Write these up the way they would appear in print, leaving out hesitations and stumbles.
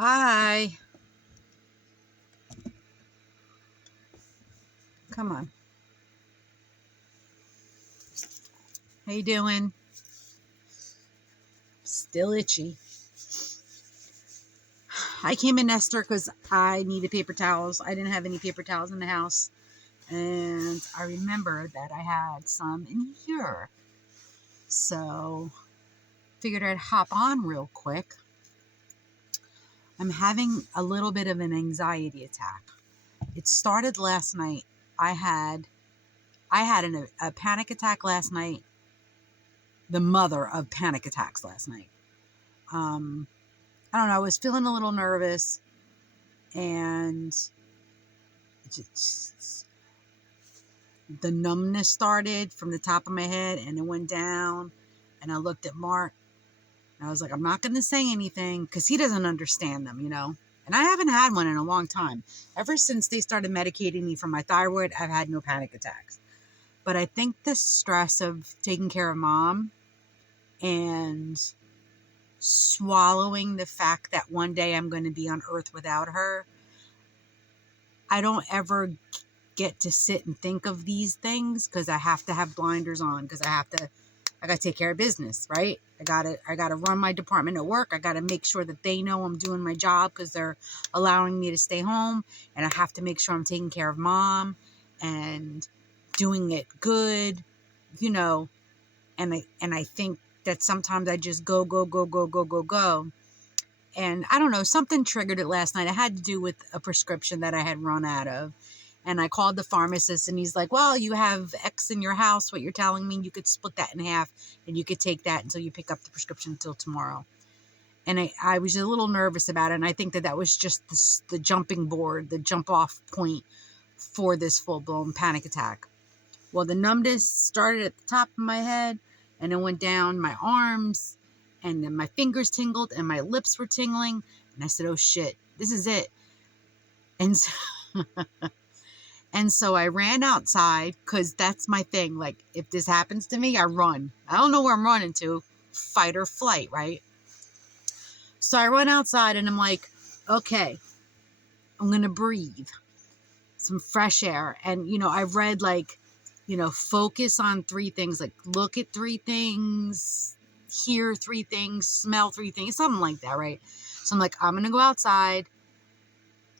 Hi. Come on. How you doing? Still itchy. I came in Nesther because I needed paper towels. I didn't have any paper towels in the house. And I remember that I had some in here. So figured I'd hop on real quick. I'm having a little bit of an anxiety attack. It started last night. I had a panic attack last night. The mother of panic attacks last night. I don't know. I was feeling a little nervous, and just, the numbness started from the top of my head, and it went down. And I looked at Mark, and I was like, I'm not going to say anything because he doesn't understand them, And I haven't had one in a long time. Ever since they started medicating me for my thyroid, I've had no panic attacks. But I think the stress of taking care of Mom and swallowing the fact that one day I'm going to be on Earth without her, I don't ever get to sit and think of these things because I have to have blinders on because I got to take care of business, right? I got to run my department at work. I got to make sure that they know I'm doing my job because they're allowing me to stay home, and I have to make sure I'm taking care of Mom and doing it good, and I think that sometimes I just go. And I don't know, something triggered it last night. It had to do with a prescription that I had run out of. And I called the pharmacist, and he's like, well, you have X in your house. What you're telling me, you could split that in half and you could take that until you pick up the prescription until tomorrow. And I was a little nervous about it. And I think that was just the jumping board, the jump off point for this full blown panic attack. Well, the numbness started at the top of my head and it went down my arms, and then my fingers tingled and my lips were tingling. And I said, oh shit, this is it. And so, and so I ran outside because that's my thing. Like, if this happens to me, I run. I don't know where I'm running to. Fight or flight, right? So I run outside and I'm like, okay, I'm going to breathe some fresh air. And, I've read focus on 3 things, like look at 3 things, hear 3 things, smell 3 things, something like that, right? So I'm like, I'm going to go outside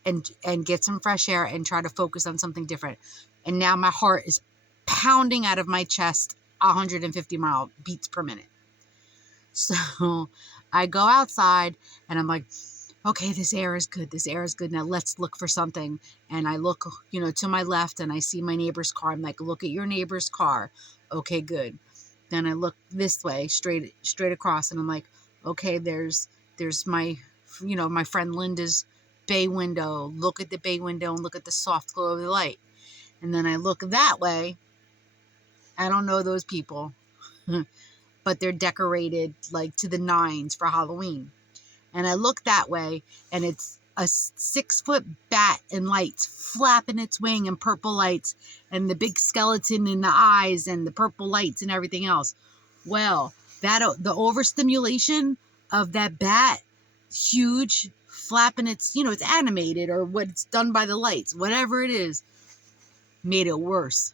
and get some fresh air and try to focus on something different. And now my heart is pounding out of my chest 150 mile beats per minute. So I go outside and I'm like, okay, this air is good. This air is good. Now let's look for something. And I look, to my left and I see my neighbor's car. I'm like, look at your neighbor's car. Okay, good. Then I look this way, straight across, and I'm like, okay, there's my, my friend Linda's bay window. Look at the bay window and look at the soft glow of the light. And then I look that way. I don't know those people, but they're decorated like to the nines for Halloween. And I look that way, and it's a 6-foot bat in lights flapping its wing in purple lights, and the big skeleton in the eyes and the purple lights and everything else. Well, the overstimulation of that bat, huge, flapping its, it's animated or what it's done by the lights, whatever it is, made it worse.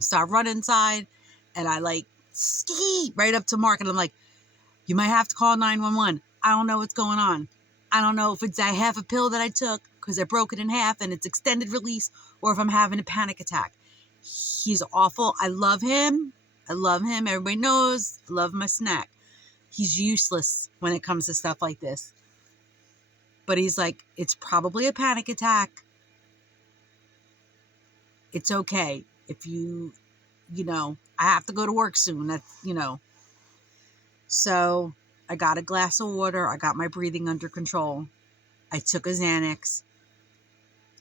So I run inside and I ski right up to Mark, and I'm like, you might have to call 911. I don't know what's going on. I don't know if it's a half a pill that I took because I broke it in half and it's extended release, or if I'm having a panic attack. He's awful. I love him. Everybody knows. I love my snack. He's useless when it comes to stuff like this. But he's like, it's probably a panic attack. It's okay. If I have to go to work soon. That's, So I got a glass of water. I got my breathing under control. I took a Xanax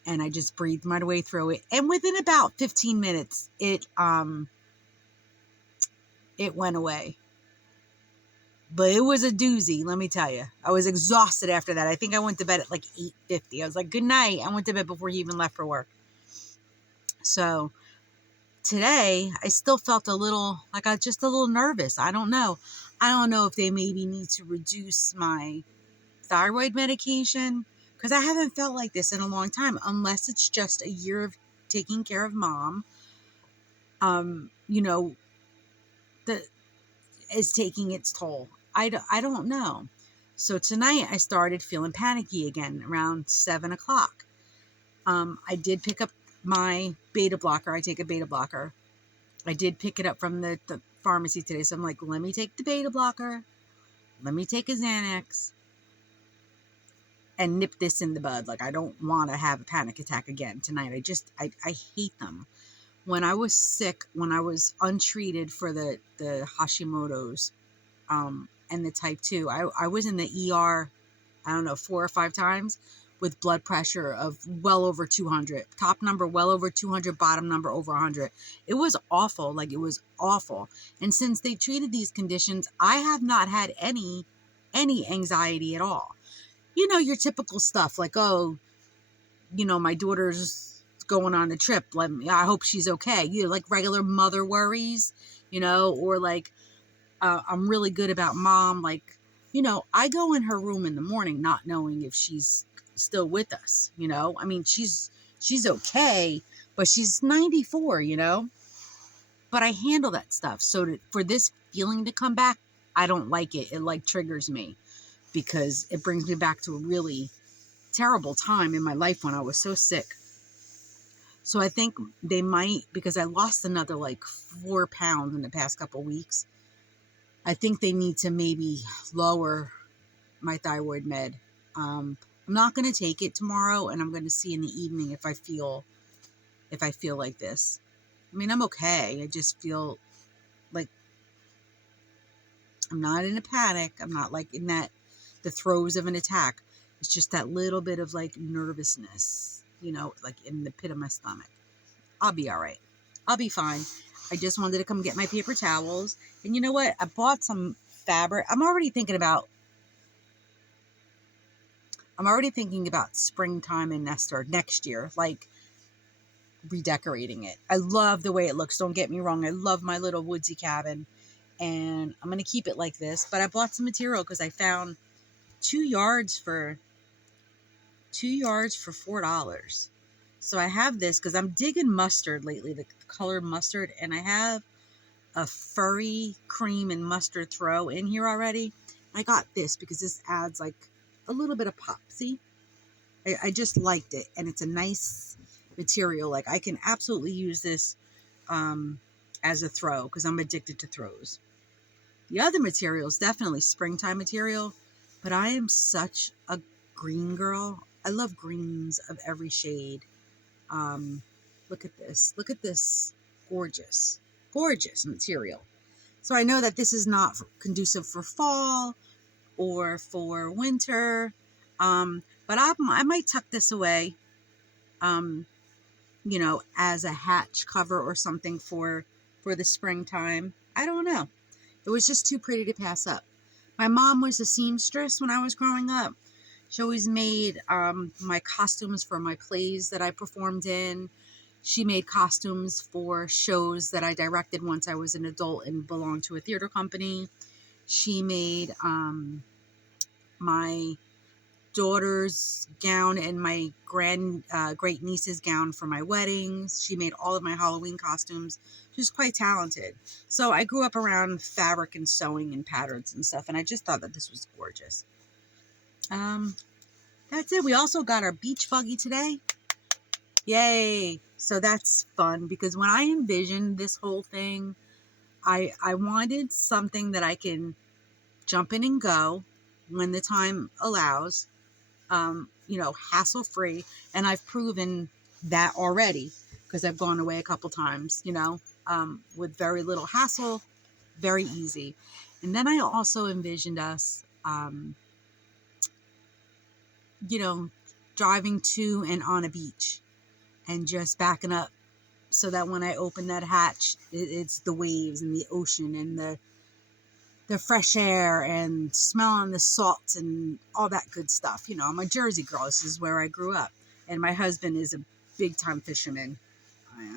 and I just breathed my way through it. And within about 15 minutes, it went away. But it was a doozy, let me tell you. I was exhausted after that. I think I went to bed at like 8:50. I was like, good night. I went to bed before he even left for work. So today, I still felt a little nervous. I don't know. I don't know if they maybe need to reduce my thyroid medication, because I haven't felt like this in a long time, unless it's just a year of taking care of mom, you know, that is taking its toll. I don't know. So tonight I started feeling panicky again around 7 o'clock. I did pick up my beta blocker. I take a beta blocker. I did pick it up from the pharmacy today. So I'm like, let me take the beta blocker. Let me take a Xanax and nip this in the bud. Like, I don't want to have a panic attack again tonight. I hate them. When I was sick, when I was untreated for the Hashimoto's, and the type 2, I was in the ER, I don't know, 4 or 5 times with blood pressure of well over 200. Top number well over 200, bottom number over 100. It was awful. Like, it was awful. And since they treated these conditions, I have not had any anxiety at all. You know, your typical stuff like, oh, you know, my daughter's going on a trip. I hope she's okay. You know, like regular mother worries, you know, or like, I'm really good about mom. Like, you know, I go in her room in the morning not knowing if she's still with us, you know. I mean, she's okay, but she's 94, you know. But I handle that stuff. So for this feeling to come back, I don't like it. It like triggers me because it brings me back to a really terrible time in my life when I was so sick. So I think they might, because I lost another like 4 pounds in the past couple weeks, I think they need to maybe lower my thyroid med. I'm not going to take it tomorrow, and I'm going to see in the evening if I feel like this. I mean, I'm okay. I just feel like I'm not in a panic. I'm not like in the throes of an attack. It's just that little bit of like nervousness, you know, like in the pit of my stomach. I'll be all right. I'll be fine. I just wanted to come get my paper towels. And you know what? I bought some fabric. I'm already thinking about springtime in Nesther next year, like redecorating it. I love the way it looks. Don't get me wrong. I love my little woodsy cabin, and I'm going to keep it like this. But I bought some material because I found 2 yards for $4. So I have this because I'm digging mustard lately, the color mustard, and I have a furry cream and mustard throw in here already. I got this because this adds like a little bit of pop. See, I just liked it, and it's a nice material. Like, I can absolutely use this as a throw because I'm addicted to throws. The other material is definitely springtime material, but I am such a green girl. I love greens of every shade. Look at this. Look at this gorgeous material. So I know that this is not conducive for fall or for winter, but I might tuck this away, you know, as a hatch cover or something for the springtime. I don't know. It was just too pretty to pass up. My mom was a seamstress when I was growing up. She always made my costumes for my plays that I performed in. She made costumes for shows that I directed once I was an adult and belonged to a theater company. She made my daughter's gown and my great niece's gown for my weddings. She made all of my Halloween costumes. She was quite talented. So I grew up around fabric and sewing and patterns and stuff, and I just thought that this was gorgeous. That's it. We also got our beach buggy today. Yay. So that's fun because when I envisioned this whole thing, I wanted something that I can jump in and go when the time allows, you know, hassle-free. And I've proven that already because I've gone away a couple times, you know, with very little hassle, very easy. And then I also envisioned us, you know, driving to and on a beach and just backing up so that when I open that hatch, it's the waves and the ocean and the fresh air and smelling the salt and all that good stuff. You know, I'm a Jersey girl. This is where I grew up. And my husband is a big time fisherman.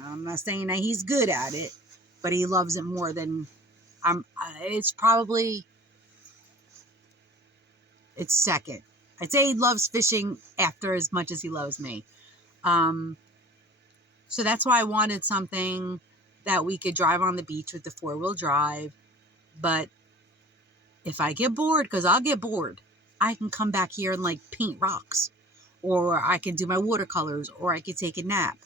I'm not saying that he's good at it, but he loves it more than it's second. I'd say he loves fishing after as much as he loves me. So that's why I wanted something that we could drive on the beach with the 4-wheel drive. But if I get bored, because I'll get bored, I can come back here and like paint rocks, or I can do my watercolors, or I can take a nap,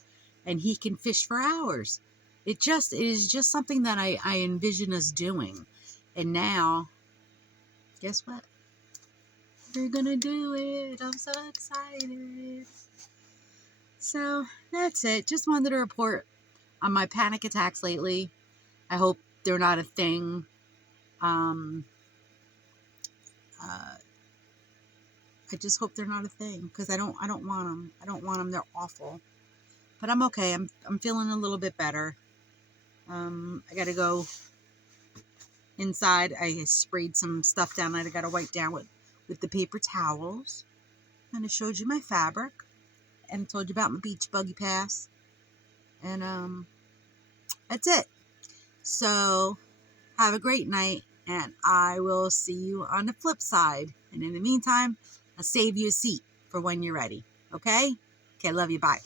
and he can fish for hours. It is just something that I envision us doing. And now, guess what? We're gonna do it. I'm so excited. So that's it. Just wanted to report on my panic attacks lately. I hope they're not a thing. I just hope they're not a thing, because I don't want them. I don't want them. They're awful. But I'm okay. I'm feeling a little bit better. I got to go inside. I sprayed some stuff down that I got to wipe down with the paper towels. And I showed you my fabric, and told you about my beach buggy pass. And that's it. So have a great night, and I will see you on the flip side. And in the meantime, I'll save you a seat for when you're ready. Okay? Okay, love you. Bye.